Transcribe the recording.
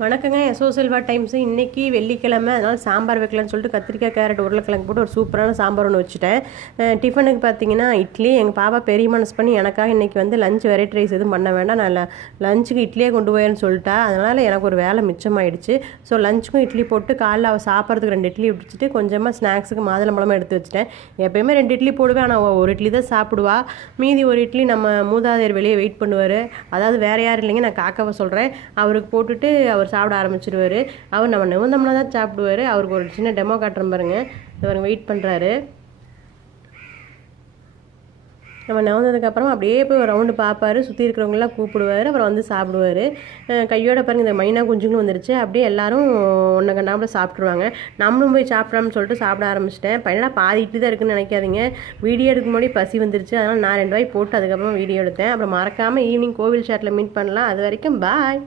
வணக்கங்க. SO Selva times இன்றைக்கி வெள்ளிக்கிழமை. அதனால் சாம்பார் வைக்கலான்னு சொல்லிட்டு கத்திரிக்காய் கேரட் உருளைக்கிழங்கு போட்டு ஒரு சூப்பரான சாம்பார் ஒன்று வச்சுட்டேன். டிஃபனுக்கு பார்த்தீங்கன்னா இட்லி எங்கள் பாப்பா பெரிய மனசு பண்ணி எனக்காக இன்றைக்கி வந்து லஞ்ச் வெரைட்டி ரைஸ் எதுவும் பண்ண வேண்டாம். நான் லஞ்சுக்கு இட்லியே கொண்டு போயேன்னு சொல்லிட்டா. அதனால் எனக்கு ஒரு வேலை மிச்சமாயிடுச்சு. ஸோ லஞ்சுக்கும் இட்லி போட்டு காலைல அவள் சாப்பிட்றதுக்கு ரெண்டு இட்லி வச்சுட்டு கொஞ்சமாக ஸ்நாக்ஸுக்கு மாதுளம்பழமாக எடுத்து வச்சுட்டேன். எப்பயுமே ரெண்டு இட்லி போடுவேன். ஆனால் ஒரு இட்லி தான் சாப்பிடுவா. மீதி ஒரு இட்லி நம்ம மூதாதையர் வெளியே வெயிட் பண்ணுவார். அதாவது வேறு யாரும் இல்லைங்க. நான் காக்காவை சொல்கிறேன் அவருக்கு போட்டுட்டு அவர் சாப்பிட ஆரம்பிச்சிடுவார் அவர் நம்ம நிமிந்தம்னா தான் சாப்பிடுவார். அவருக்கு ஒரு சின்ன டெமோ காட்டுறோம் பாருங்க. இவர் வெயிட் பண்ணுறாரு நம்ம நவந்ததுக்கப்புறம் அப்படியே போய் ஒரு ரவுண்டு பார்ப்பாரு. சுற்றி இருக்கிறவங்களாம் கூப்பிடுவார். அப்புறம் வந்து சாப்பிடுவார். கையோட பாருங்கள் இந்த மைனா குஞ்சுங்களும் வந்துருச்சு. அப்படியே எல்லாரும் ஒன்றை கண்டாமல் சாப்பிட்ருவாங்க நம்மளும் போய் சாப்பிட்றோம்னு சொல்லிட்டு சாப்பிட ஆரம்பிச்சிட்டேன். பையனாக பாதிட்டு தான் இருக்குன்னு நினைக்காதீங்க. வீடியோ எடுக்க முன்னாடி பசி வந்துருச்சு. அதனால் நான் ரெண்டு வாய் போட்டு அதுக்கப்புறம் வீடியோ எடுத்தேன். அப்புறம் மறக்காமல் ஈவினிங் கோவில் ஷாட்டில் மீட் பண்ணலாம். அது வரைக்கும் பாய்